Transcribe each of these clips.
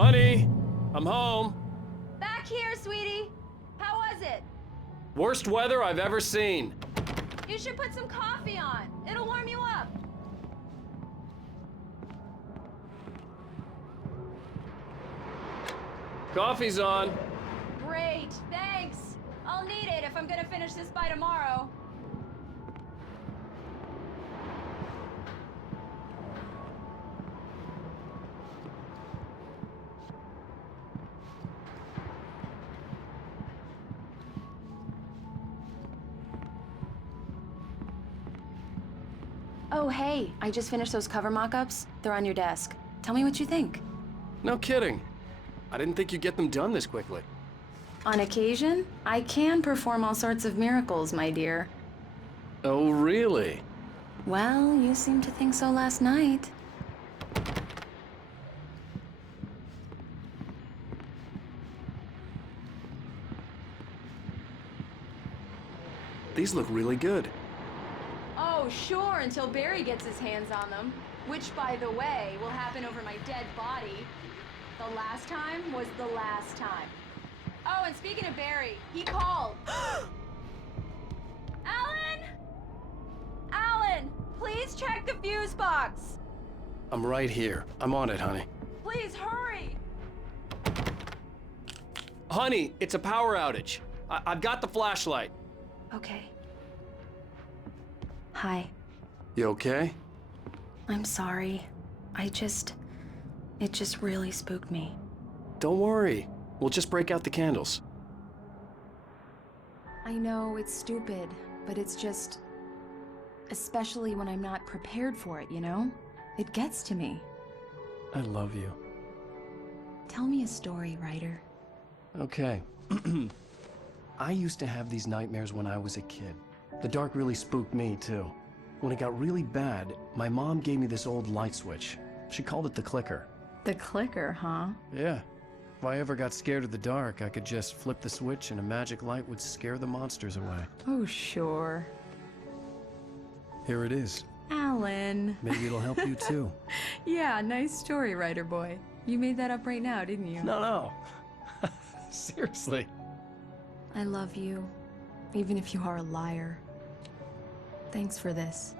Honey, I'm home. Back here, sweetie. How was it? Worst weather I've ever seen. You should put some coffee on. It'll warm you up. Coffee's on. Great, thanks. I'll need it if I'm gonna finish this by tomorrow. Oh, hey, I just finished those cover mock-ups. They're on your desk. Tell me what you think. No kidding. I didn't think you'd get them done this quickly. On occasion, I can perform all sorts of miracles, my dear. Oh, really? Well, you seemed to think so last night. These look really good. Oh, sure, until Barry gets his hands on them. Which, by the way, will happen over my dead body. The last time was the last time. Oh, and speaking of Barry, he called. Alan! Alan, please check the fuse box. I'm right here. I'm on it, honey. Please hurry. Honey, it's a power outage. I've got the flashlight. Okay. Hi. You okay? I'm sorry. It just really spooked me. Don't worry. We'll just break out the candles. I know it's stupid, but it's just... especially when I'm not prepared for it, you know? It gets to me. I love you. Tell me a story, writer. Okay. I used to have these nightmares when I was a kid. The dark really spooked me, too. When it got really bad, my mom gave me this old light switch. She called it the clicker. The clicker, huh? Yeah. If I ever got scared of the dark, I could just flip the switch and a magic light would scare the monsters away. Oh, sure. Here it is. Alan. Maybe it'll help you, too. Yeah, nice story, writer boy. You made that up right now, didn't you? No. Seriously. I love you, even if you are a liar. Thanks for this.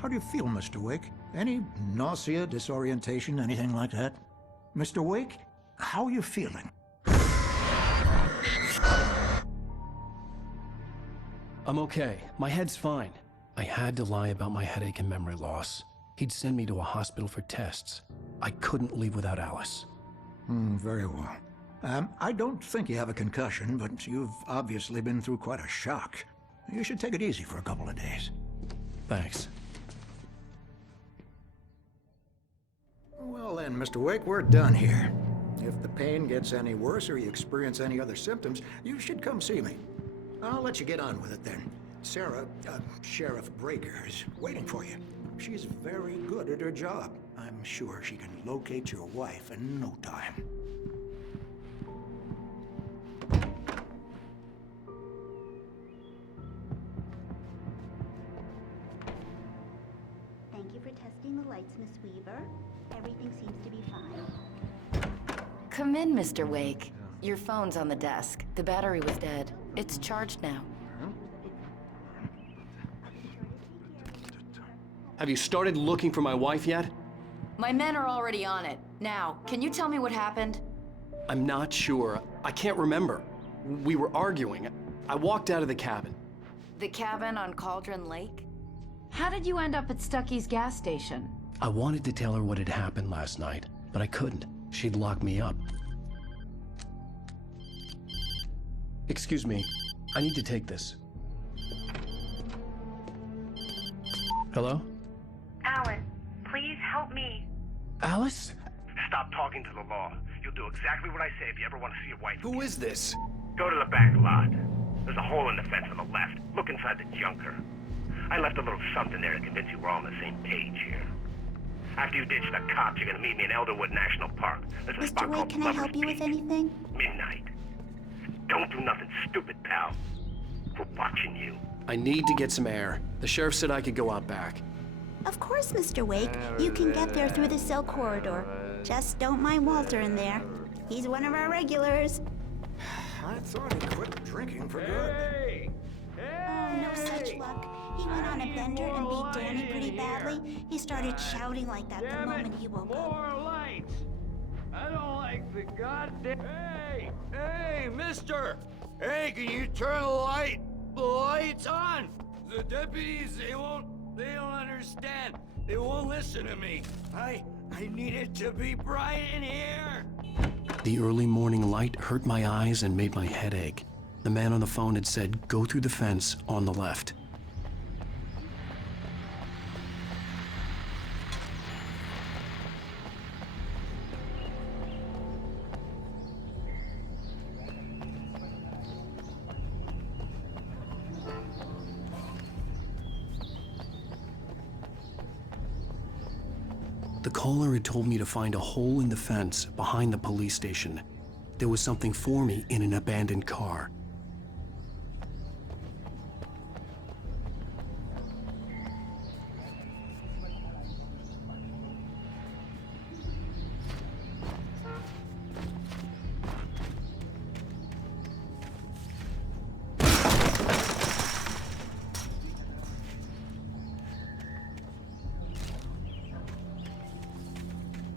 How do you feel, Mr. Wake? Any nausea, disorientation, anything like that? Mr. Wake, how are you feeling? I'm okay. My head's fine. I had to lie about my headache and memory loss. He'd send me to a hospital for tests. I couldn't leave without Alice. Very well. I don't think you have a concussion, but you've obviously been through quite a shock. You should take it easy for a couple of days. Thanks. Well then, Mr. Wake, we're done here. If the pain gets any worse or you experience any other symptoms, you should come see me. I'll let you get on with it then. Sarah, Sheriff Breaker, is waiting for you. She's very good at her job. I'm sure she can locate your wife in no time. Thank you for testing the lights, Miss Weaver. Everything seems to be fine. Come in, Mr. Wake. Your phone's on the desk. The battery was dead. It's charged now. Have you started looking for my wife yet? My men are already on it. Now, can you tell me what happened? I'm not sure. I can't remember. We were arguing. I walked out of the cabin. The cabin on Cauldron Lake? How did you end up at Stucky's gas station? I wanted to tell her what had happened last night, but I couldn't. She'd lock me up. Excuse me. I need to take this. Hello? Alan, please help me. Alice? Stop talking to the law. You'll do exactly what I say if you ever want to see your wife. Who is this? Go to the back lot. There's a hole in the fence on the left. Look inside the junker. I left a little something there to convince you we're all on the same page here. After you ditch the cops, you're gonna meet me in Elderwood National Park. There's a Mr. spot Wake, called can I Lover's help you with Peak. anything? Midnight. Don't do nothing stupid, pal. We're watching you. I need to get some air. The sheriff said I could go out back. Of course, Mr. Wake. You can get there through the cell corridor. Just don't mind Walter in there. He's one of our regulars. I thought he quit drinking for good. Oh, no such luck. He went on a bender and beat Danny pretty badly. He started shouting like that the moment he woke up. More lights! I don't like the goddamn... Hey, mister! Hey, can you turn the lights on? The deputies, they don't understand. They won't listen to me. I need it to be bright in here. The early morning light hurt my eyes and made my head ache. The man on the phone had said, go through the fence on the left. The caller had told me to find a hole in the fence behind the police station. There was something for me in an abandoned car.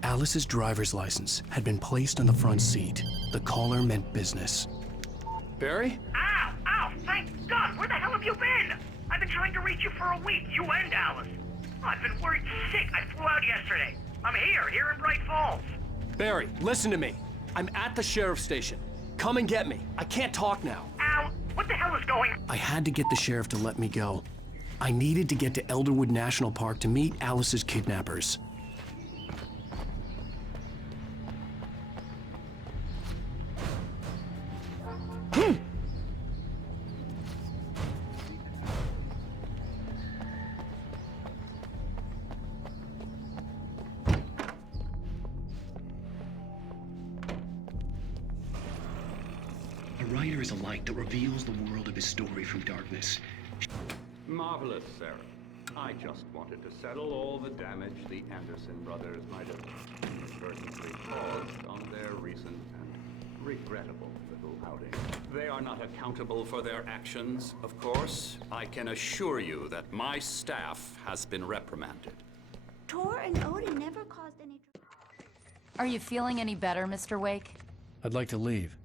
Alice's driver's license had been placed on the front seat. The caller meant business. Barry? Ow! Ow! Thank God! Where the hell have you been? I've been trying to reach you for a week, you and Alice. I've been worried sick. I flew out yesterday. I'm here in Bright Falls. Barry, listen to me. I'm at the sheriff's station. Come and get me. I can't talk now. Ow! What the hell is going on? I had to get the sheriff to let me go. I needed to get to Elderwood National Park to meet Alice's kidnappers. A writer is a light that reveals the world of his story from darkness. Marvelous, Sarah. I just wanted to settle all the damage the Anderson brothers might have inadvertently caused on their recent and regrettable little outing. They are not accountable for their actions, of course. I can assure you that my staff has been reprimanded. Tor and Odie never caused any trouble. Are you feeling any better, Mr. Wake? I'd like to leave.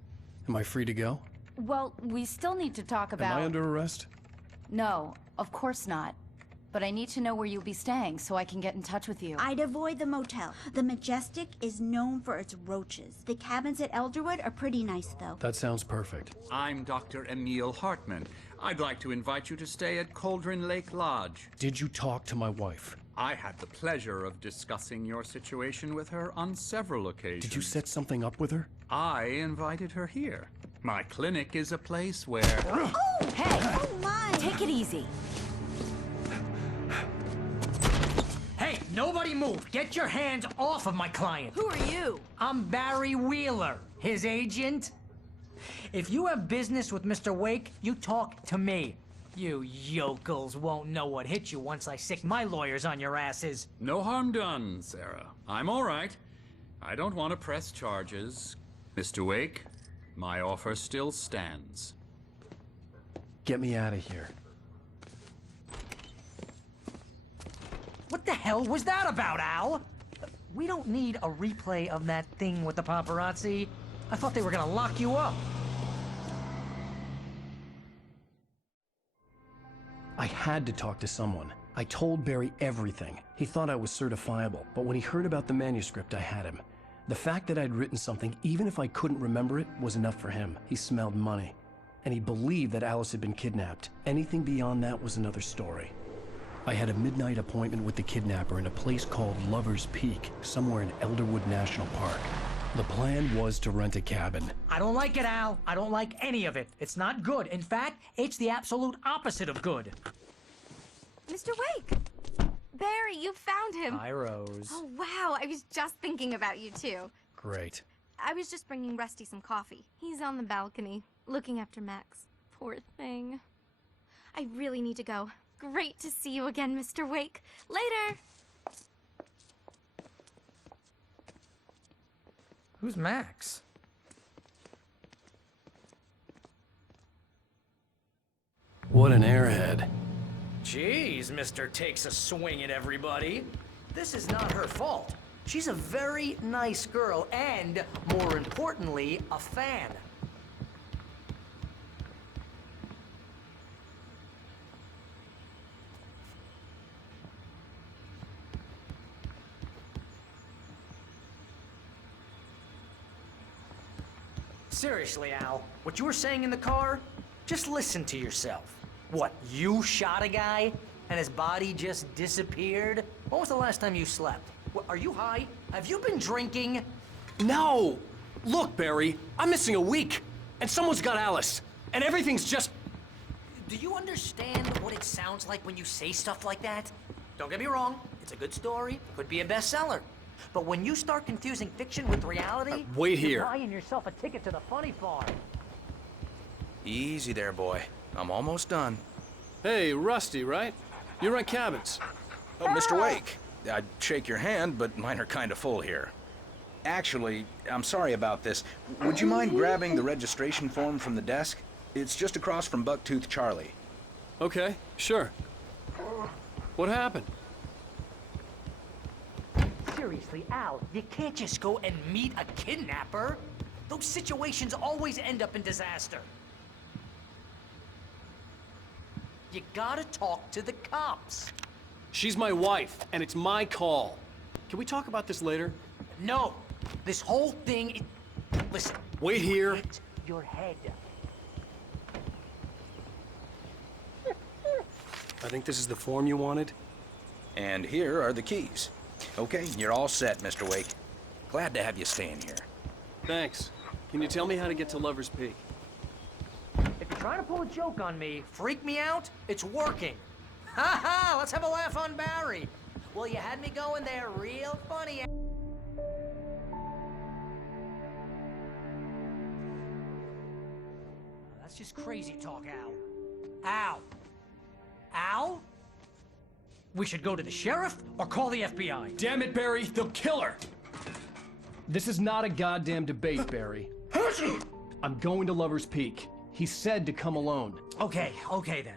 Am I free to go? Well, we still need to talk about... Am I under arrest? No, of course not. But I need to know where you'll be staying so I can get in touch with you. I'd avoid the motel. The Majestic is known for its roaches. The cabins at Elderwood are pretty nice, though. That sounds perfect. I'm Dr. Emil Hartman. I'd like to invite you to stay at Cauldron Lake Lodge. Did you talk to my wife? I had the pleasure of discussing your situation with her on several occasions. Did you set something up with her? I invited her here. My clinic is a place where... Oh! Hey! Oh, my! Take it easy. Hey, nobody move! Get your hands off of my client! Who are you? I'm Barry Wheeler, his agent. If you have business with Mr. Wake, you talk to me. You yokels won't know what hit you once I sick my lawyers on your asses. No harm done, Sarah. I'm all right. I don't want to press charges. Mr. Wake, my offer still stands. Get me out of here. What the hell was that about, Al? We don't need a replay of that thing with the paparazzi. I thought they were gonna lock you up. I had to talk to someone. I told Barry everything. He thought I was certifiable, but when he heard about the manuscript, I had him. The fact that I'd written something, even if I couldn't remember it, was enough for him. He smelled money. And he believed that Alice had been kidnapped. Anything beyond that was another story. I had a midnight appointment with the kidnapper in a place called Lover's Peak, somewhere in Elderwood National Park. The plan was to rent a cabin. I don't like it, Al. I don't like any of it. It's not good. In fact, it's the absolute opposite of good. Mr. Wake! Barry, you found him. Hi, Rose. Oh, wow. I was just thinking about you, too. Great. I was just bringing Rusty some coffee. He's on the balcony, looking after Max. Poor thing. I really need to go. Great to see you again, Mr. Wake. Later! Who's Max? What an airhead. Jeez, Mr. Takes a swing at everybody. This is not her fault. She's a very nice girl and, more importantly, a fan. Seriously, Al, what you were saying in the car? Just listen to yourself. What, you shot a guy and his body just disappeared? When was the last time you slept? What, are you high? Have you been drinking? No! Look, Barry, I'm missing a week, and someone's got Alice, and everything's just... Do you understand what it sounds like when you say stuff like that? Don't get me wrong, it's a good story, could be a bestseller. But when you start confusing fiction with reality, wait you're here. buying yourself a ticket to the funny farm. Easy there, boy. I'm almost done. Hey, Rusty, right? You rent cabins. Oh, Mr. Wake. I'd shake your hand, but mine are kind of full here. Actually, I'm sorry about this. Would you mind grabbing the registration form from the desk? It's just across from Bucktooth Charlie. Okay, sure. What happened? Seriously, Al, you can't just go and meet a kidnapper. Those situations always end up in disaster. You gotta talk to the cops. She's my wife, and it's my call. Can we talk about this later? No, this whole thing listen. Wait here. Hit your head. I think this is the form you wanted. And here are the keys. Okay, you're all set, Mr. Wake. Glad to have you staying here. Thanks. Can you tell me how to get to Lover's Peak? If you're trying to pull a joke on me, freak me out, it's working. Ha ha! Let's have a laugh on Barry. Well, you had me going there real funny. That's just crazy talk, Al. Al! Al? We should go to the sheriff or call the FBI. Damn it, Barry, they'll kill her! This is not a goddamn debate, Barry. I'm going to Lover's Peak. He said to come alone. Okay then.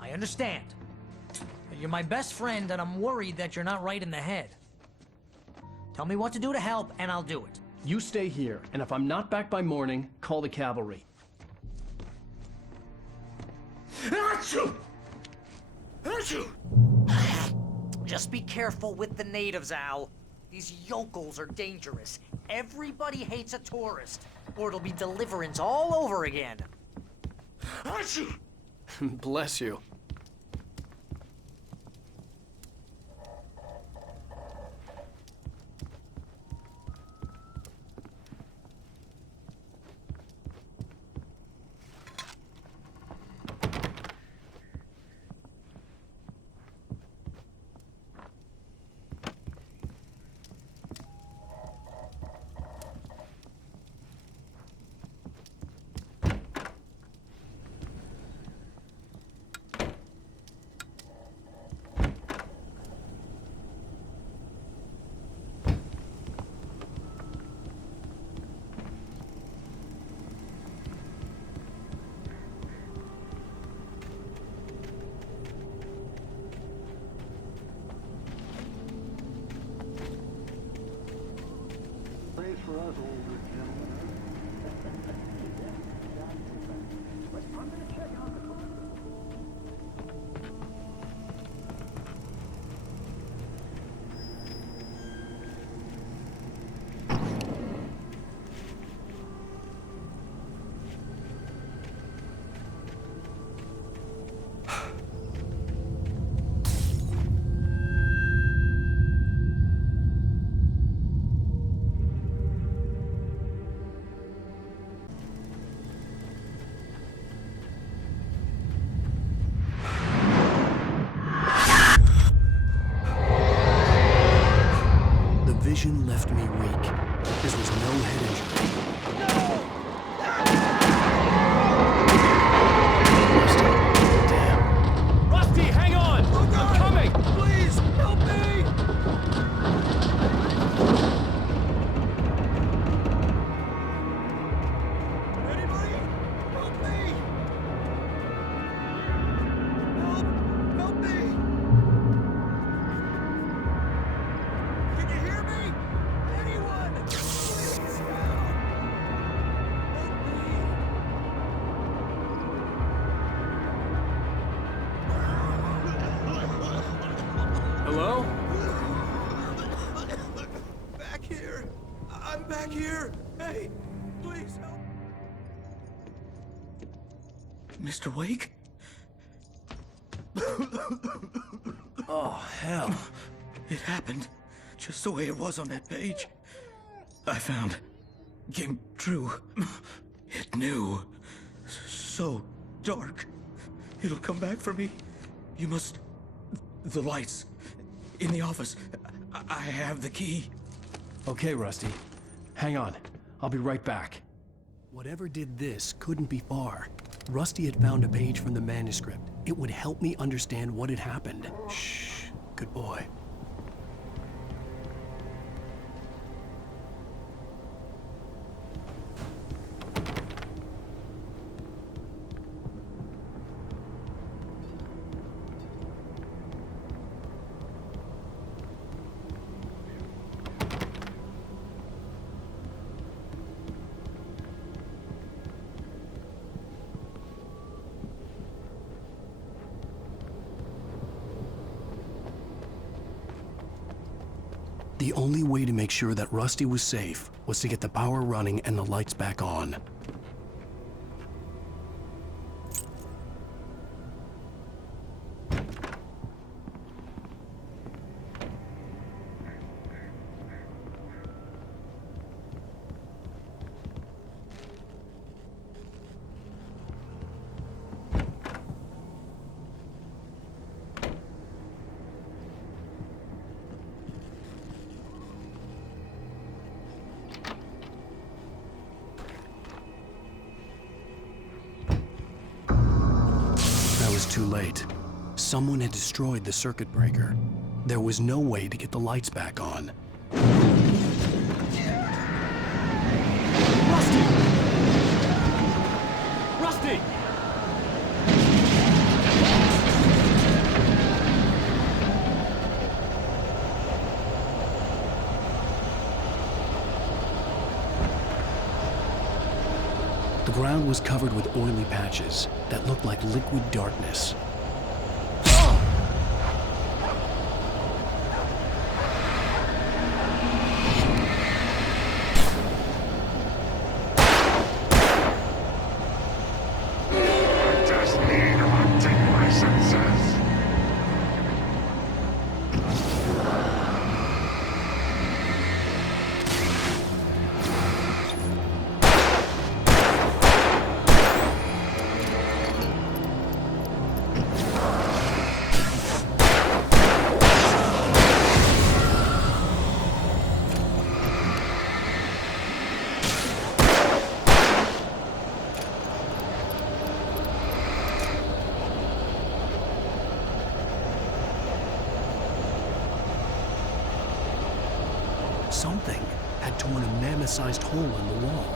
I understand. But you're my best friend, and I'm worried that you're not right in the head. Tell me what to do to help, and I'll do it. You stay here, and if I'm not back by morning, call the cavalry. Achoo! Achoo! Just be careful with the natives, Al. These yokels are dangerous. Everybody hates a tourist, or it'll be Deliverance all over again. Achoo! Bless you. For us older gentlemen. I'm gonna check out the vision left me weak. This was no head injury. Rusty, hang on! I'm coming! Please, help me! Anybody? Help me! Help me! Can you hear me? Anyone? Please, help! Help me! Hello? Back here. I'm back here. Hey, please help. Mr. Wake? Oh, hell. It happened just the way it was on that page. I found. Came true. It knew. So dark. It'll come back for me. You must... The lights. In the office. I have the key. Okay, Rusty. Hang on. I'll be right back. Whatever did this couldn't be far. Rusty had found a page from the manuscript. It would help me understand what had happened. Shh. Good boy. The only way to make sure that Rusty was safe was to get the power running and the lights back on. Too late. Someone had destroyed the circuit breaker. There was no way to get the lights back on. Rusty! Rusty! The ground was covered with oily patches that looked like liquid darkness. Something had torn a mammoth-sized hole in the wall.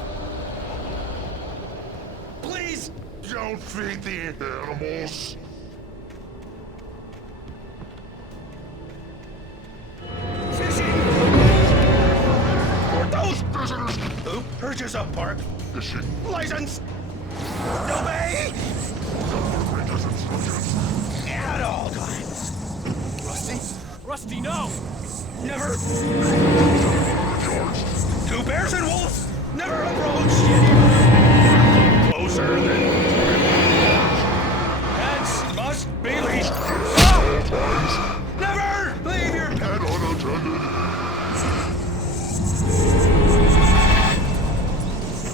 Please don't feed the animals. Those visitors! Who purchase a park? Fishing. License! Obey! At all times. Rusty? Rusty, no! Never. Two bears and wolves never approached closer than pets must be leashed. Oh! Never leave your pet unattended.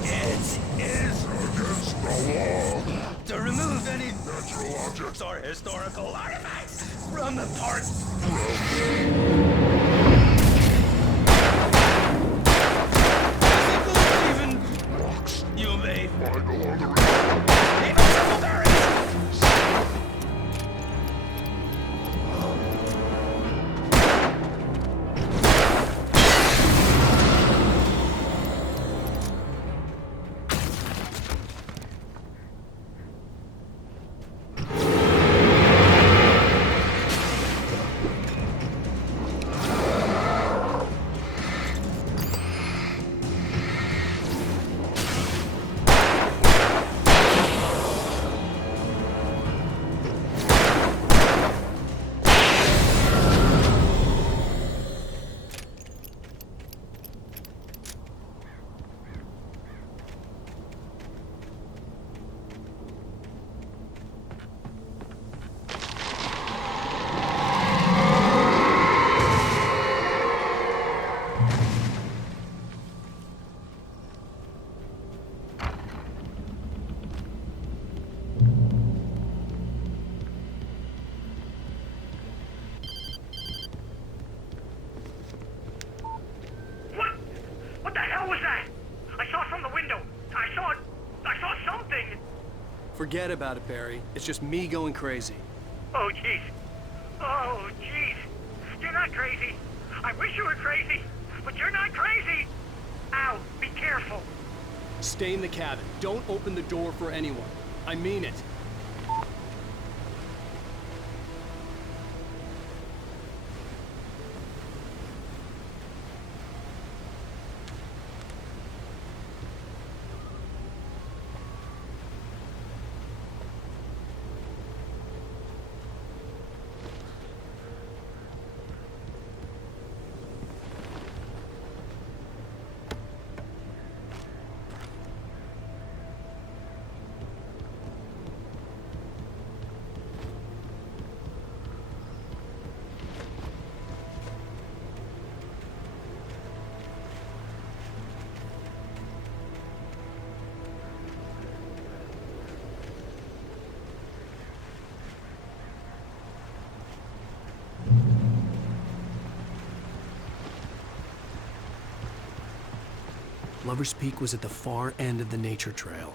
It is against the law to remove any natural objects or historical artifacts from the park. safe. Find along the What the hell was that? I saw from the window. I saw something. Forget about it, Barry. It's just me going crazy. Oh, jeez. Oh, jeez. You're not crazy. I wish you were crazy, but you're not crazy. Ow, be careful. Stay in the cabin. Don't open the door for anyone. I mean it. Lover's Peak was at the far end of the nature trail.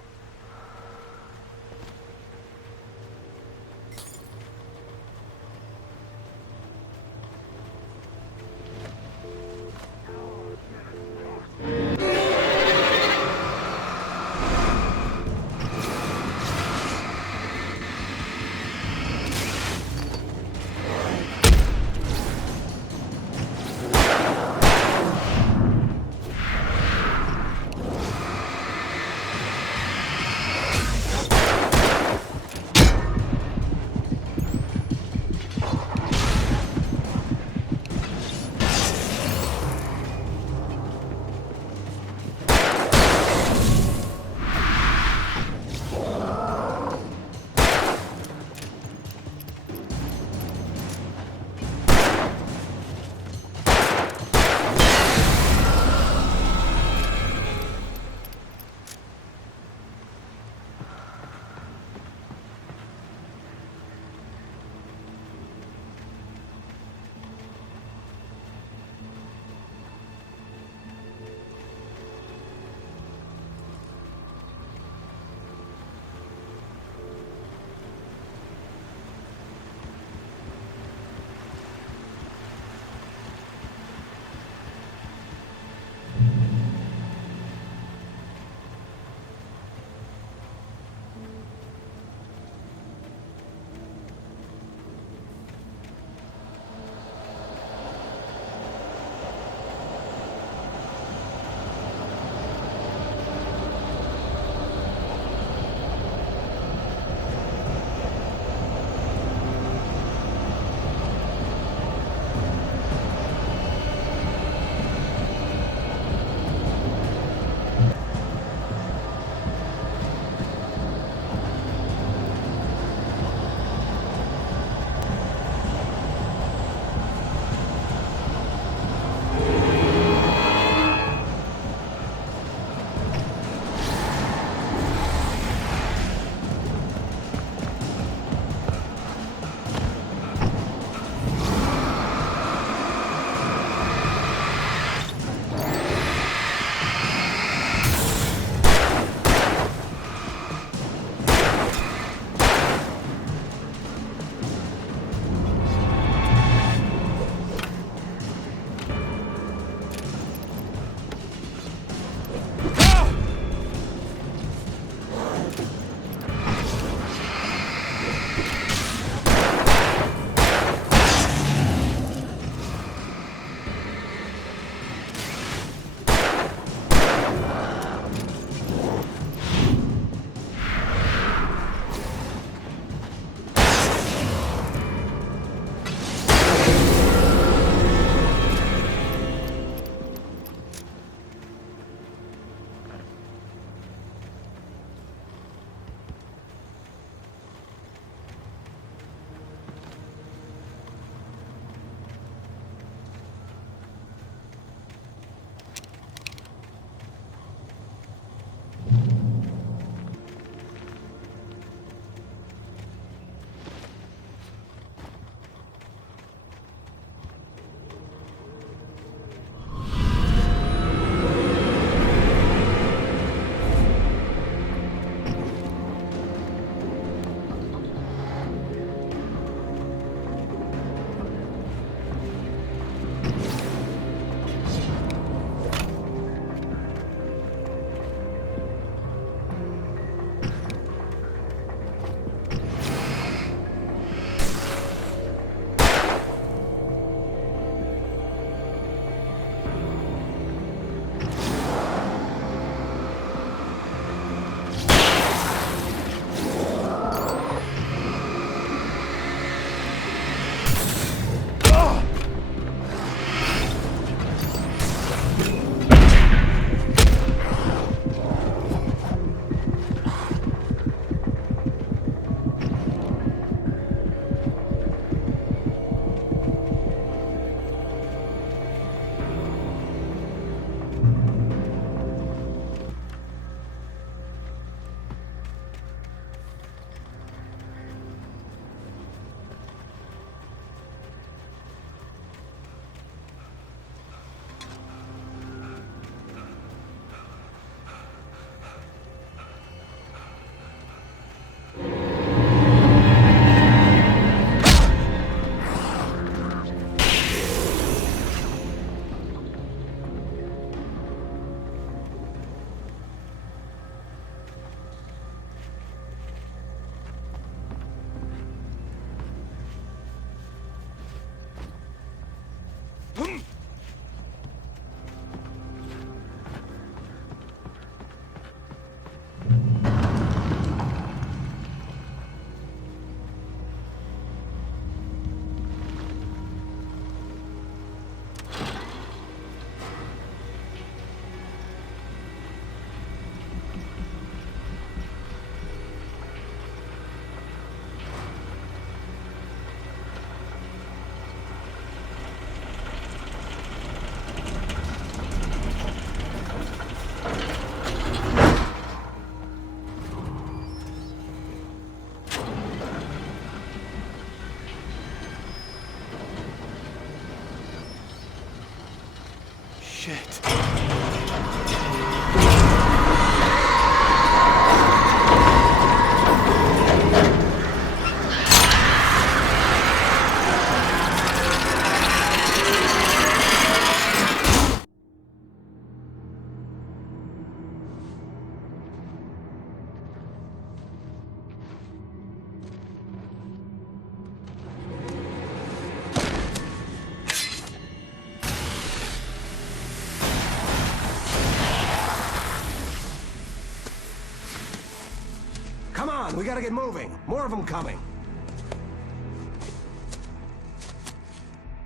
on, we gotta get moving. More of them coming.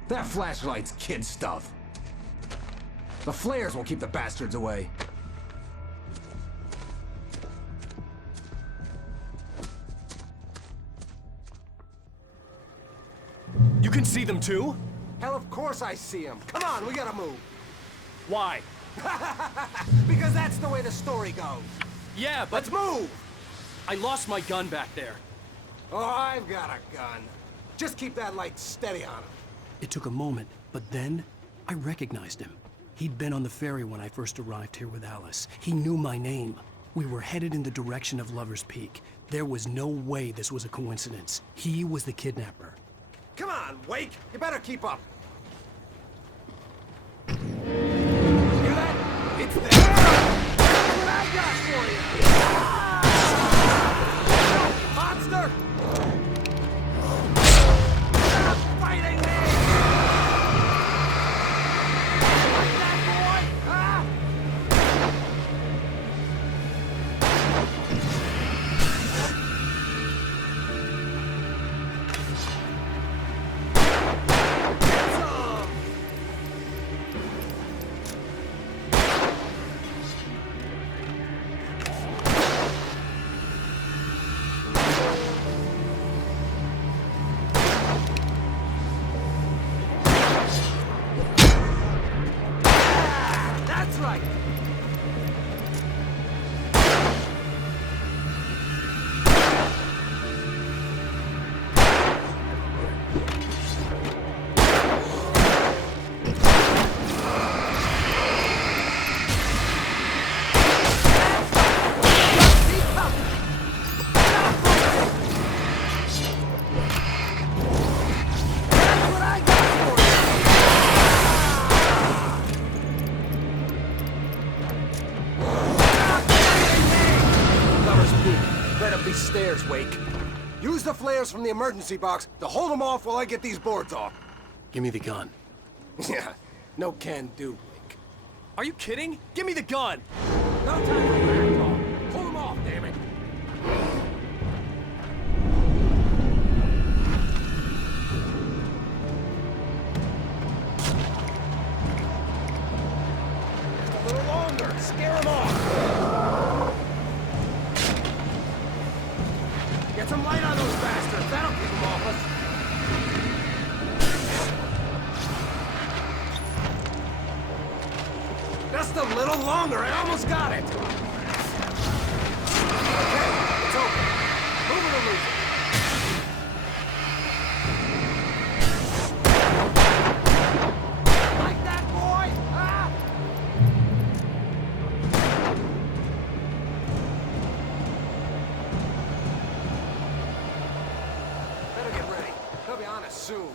That flashlight's kid stuff. The flares will keep the bastards away. You can see them too? Hell, of course I see them. Come on, we gotta move. Why? Because that's the way the story goes. Yeah, but... Let's move! I lost my gun back there. Oh, I've got a gun. Just keep that light steady on him. It took a moment, but then I recognized him. He'd been on the ferry when I first arrived here with Alice. He knew my name. We were headed in the direction of Lover's Peak. There was no way this was a coincidence. He was the kidnapper. Come on, Wake! You better keep up. Hear that? It's there! That's what I got for you! Monster! Stop fighting me! Like that, boy? Huh? That's right! Stairs, Wake. Use the flares from the emergency box to hold them off while I get these boards off. Give me the gun. Yeah, no can do, Wake. Are you kidding? Give me the gun! No time for back talk. Hold them off, damn it. Just a little longer. Scare them off. Get some light on those bastards. That'll keep them off us. Just a little longer. I almost got it. Okay, it's open. Move it or lose it. Like that, boy? Huh? Better get ready. They'll be on us soon.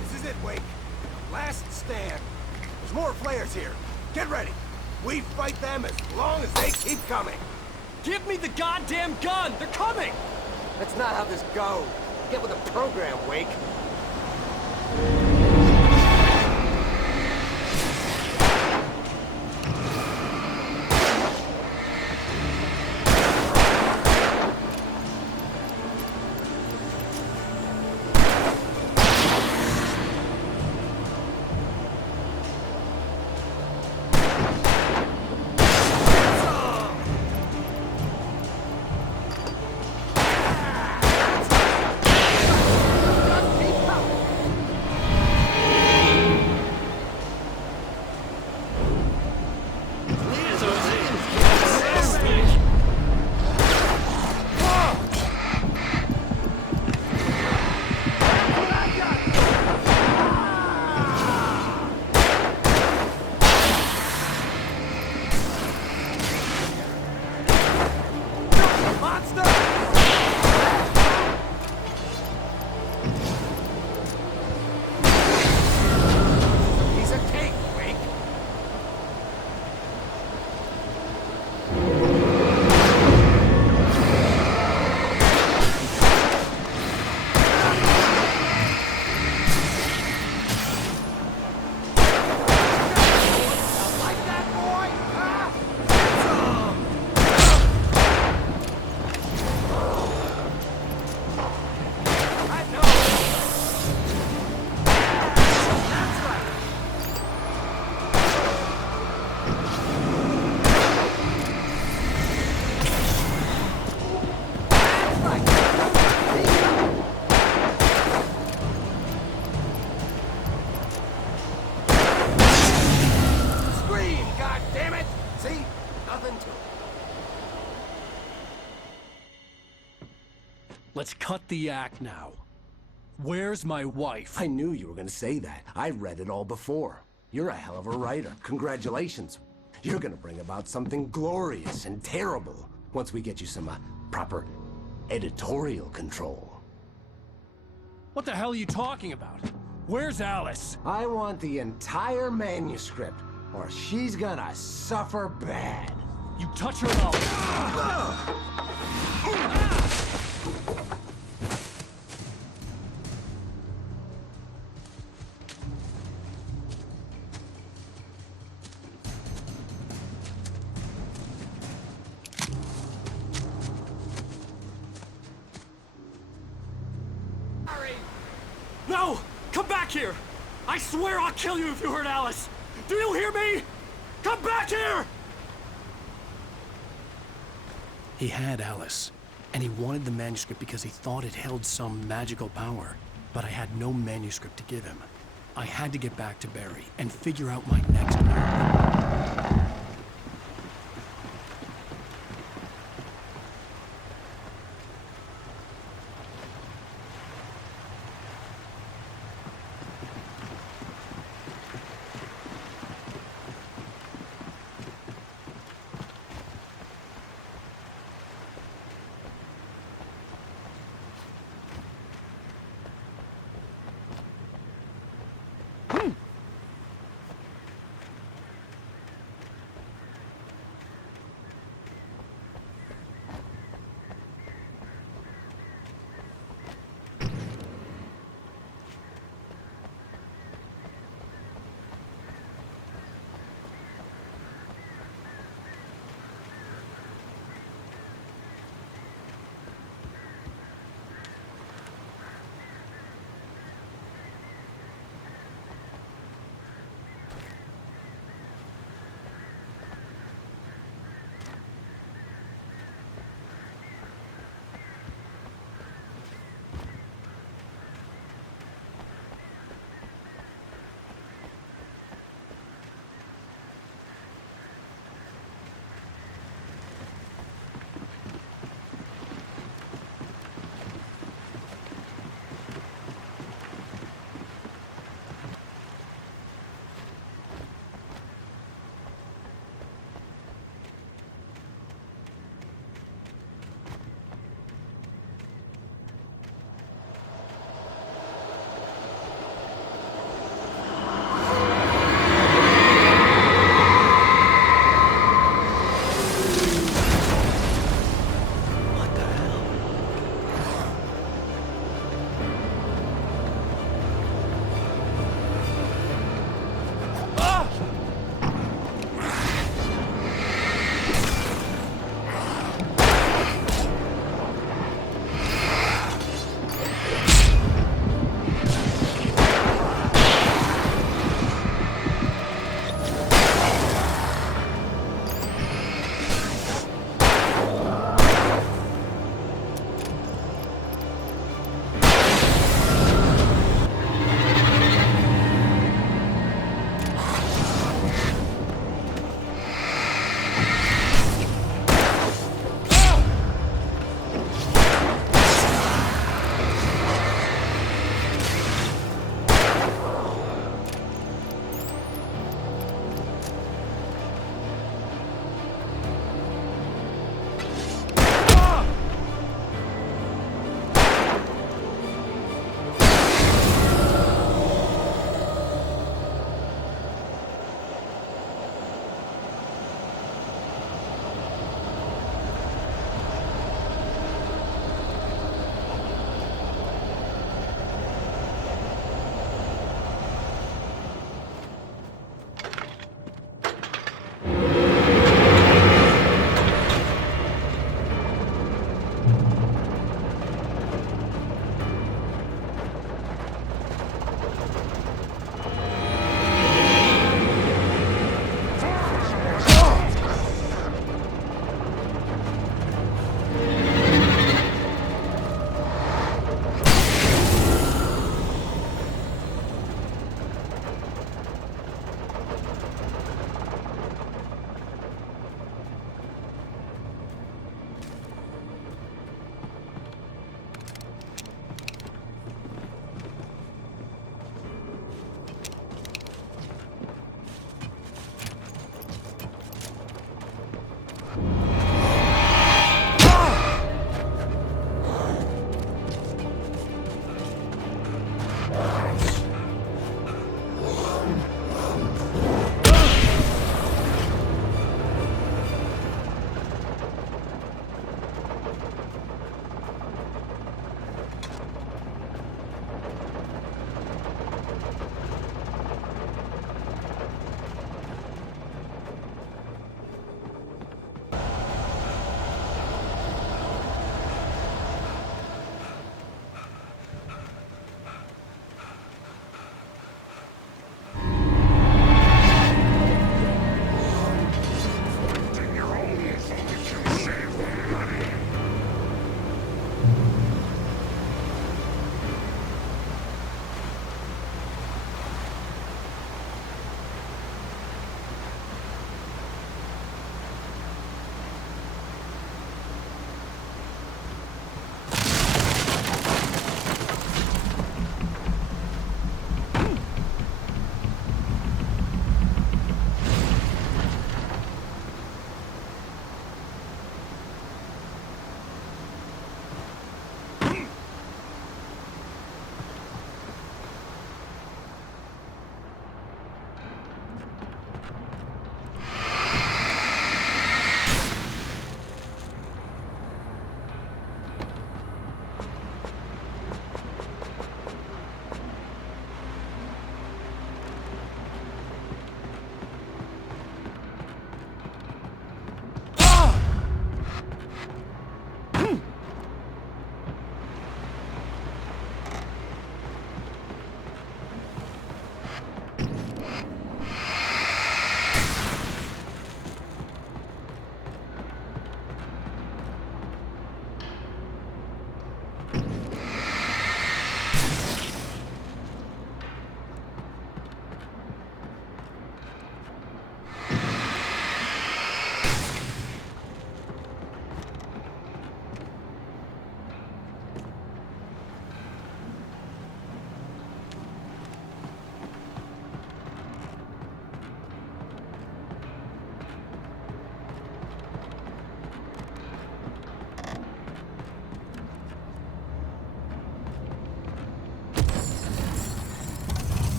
This is it, Wake. Last stand. There's more flares here. Get ready. We fight them as long as they keep coming. Give me the goddamn gun! They're coming! That's not how this goes. Get with the program, Wake. Keep Let's cut the act now. Where's my wife? I knew you were gonna say that. I read it all before. You're a hell of a writer. Congratulations. You're gonna bring about something glorious and terrible once we get you some proper editorial control. What the hell are you talking about? Where's Alice? I want the entire manuscript, or she's gonna suffer bad. You touch her and I'll... No! Come back here! I swear I'll kill you if you hurt Alice! Do you hear me? Come back here! He had Alice, and he wanted the manuscript because he thought it held some magical power. But I had no manuscript to give him. I had to get back to Barry and figure out my next move.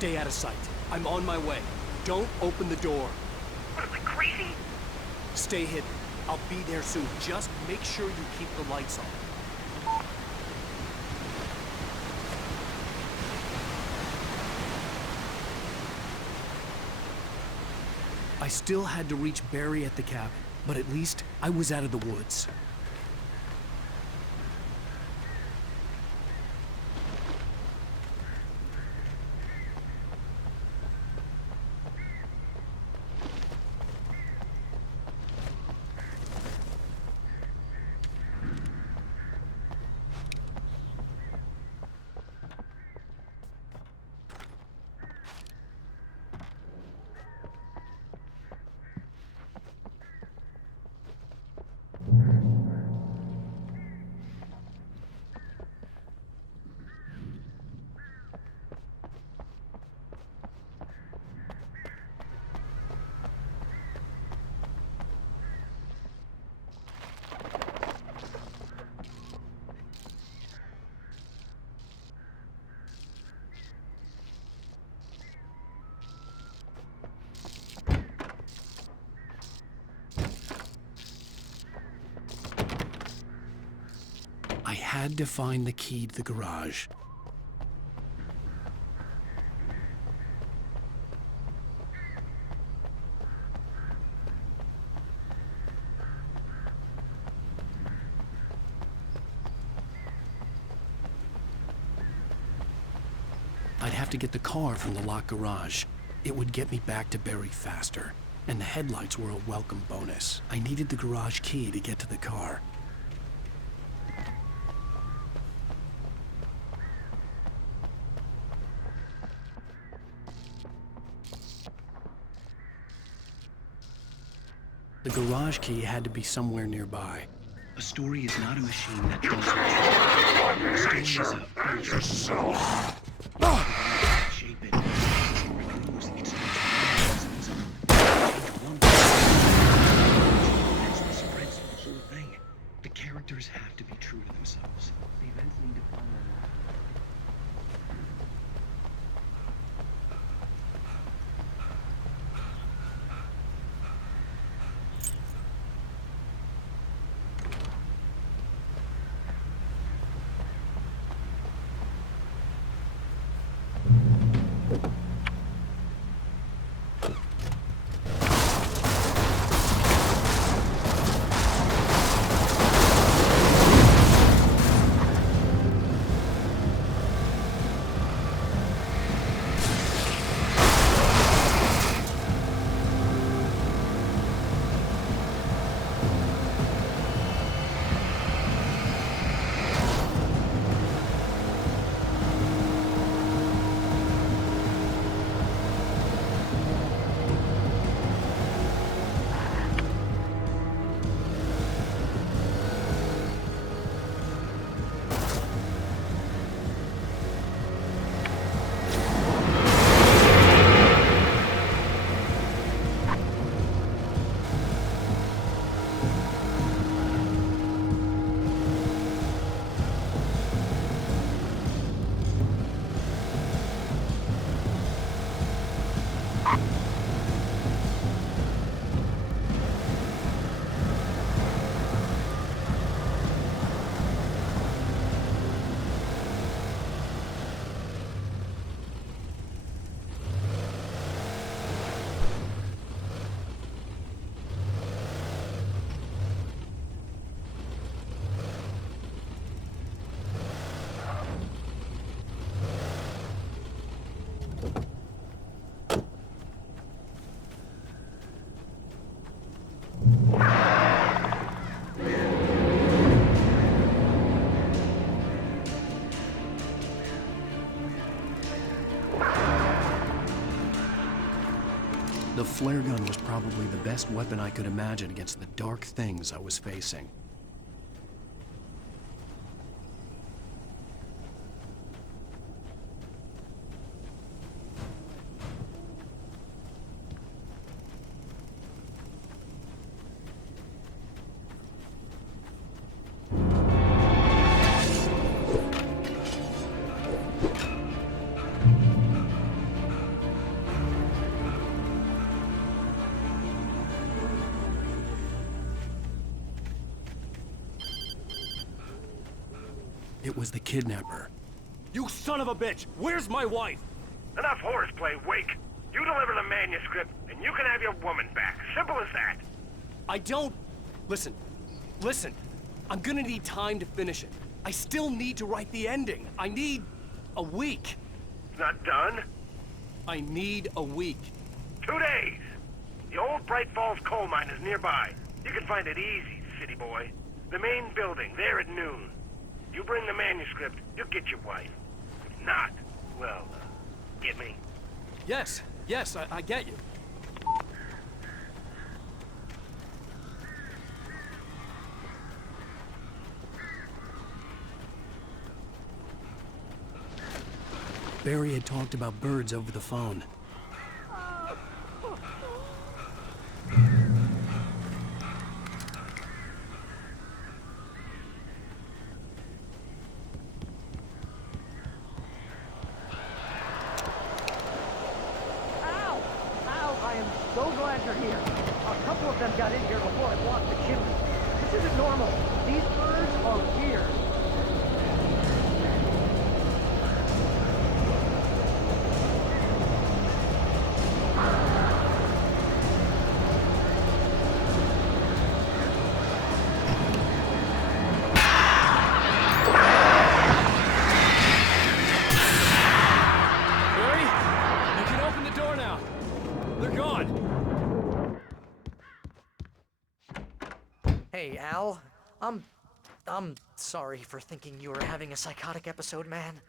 Stay out of sight. I'm on my way. Don't open the door. What am I, crazy? Stay hidden. I'll be there soon. Just make sure you keep the lights on. I still had to reach Barry at the cabin, but at least I was out of the woods. I had to find the key to the garage. I'd have to get the car from the locked garage. It would get me back to Barry faster, and the headlights were a welcome bonus. I needed the garage key to get to the car. The garage key had to be somewhere nearby. A story is not a machine that does it. A story is a yourself. Shape it. That's the spreads of the whole thing. The characters have to be true to themselves. The events need to follow along. The flare gun was probably the best weapon I could imagine against the dark things I was facing. It was the kidnapper. You son of a bitch! Where's my wife? Enough horseplay, Wake. You deliver the manuscript, and you can have your woman back. Simple as that. I don't... Listen. I'm gonna need time to finish it. I still need to write the ending. I need a week. It's not done? I need a week. 2 days. The old Bright Falls coal mine is nearby. You can find it easy, city boy. The main building, there at noon. You bring the manuscript, you'll get your wife. If not, well, get me. Yes, I get you. Barry had talked about birds over the phone. I am so glad you're here. A couple of them got in here before I blocked the chimney. This isn't normal. These birds are weird. Barry, you can open the door now. They're gone. Hey, Al. I'm sorry for thinking you were having a psychotic episode, man.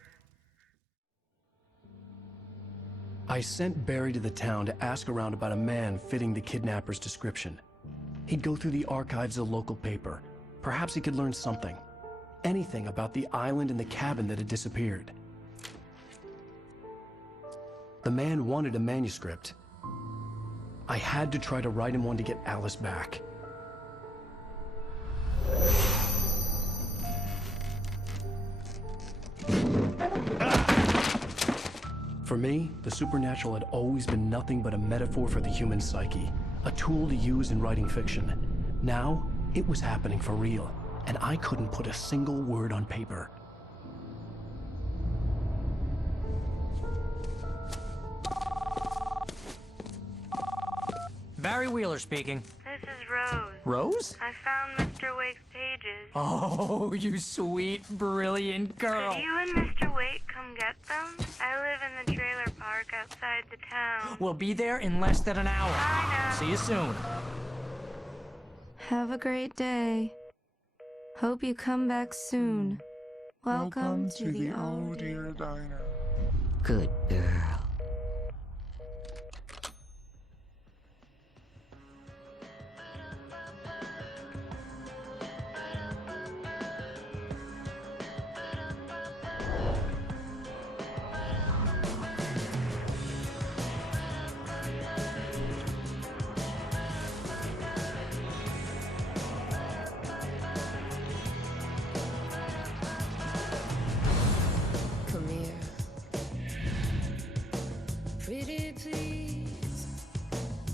I sent Barry to the town to ask around about a man fitting the kidnapper's description. He'd go through the archives of the local paper. Perhaps he could learn something. Anything about the island and the cabin that had disappeared. The man wanted a manuscript. I had to try to write him one to get Alice back. For me, the supernatural had always been nothing but a metaphor for the human psyche, a tool to use in writing fiction. Now, it was happening for real, and I couldn't put a single word on paper. Barry Wheeler speaking. This is Rose. Rose? I found Mr. Wake's pages. Oh, you sweet, brilliant girl. Could you and Mr. Wake come get them? I live in the trailer park outside the town. We'll be there in less than an hour. I know. See you soon. Have a great day. Hope you come back soon. Welcome to the Oh Dear Diner. Good girl. Come here, pretty please.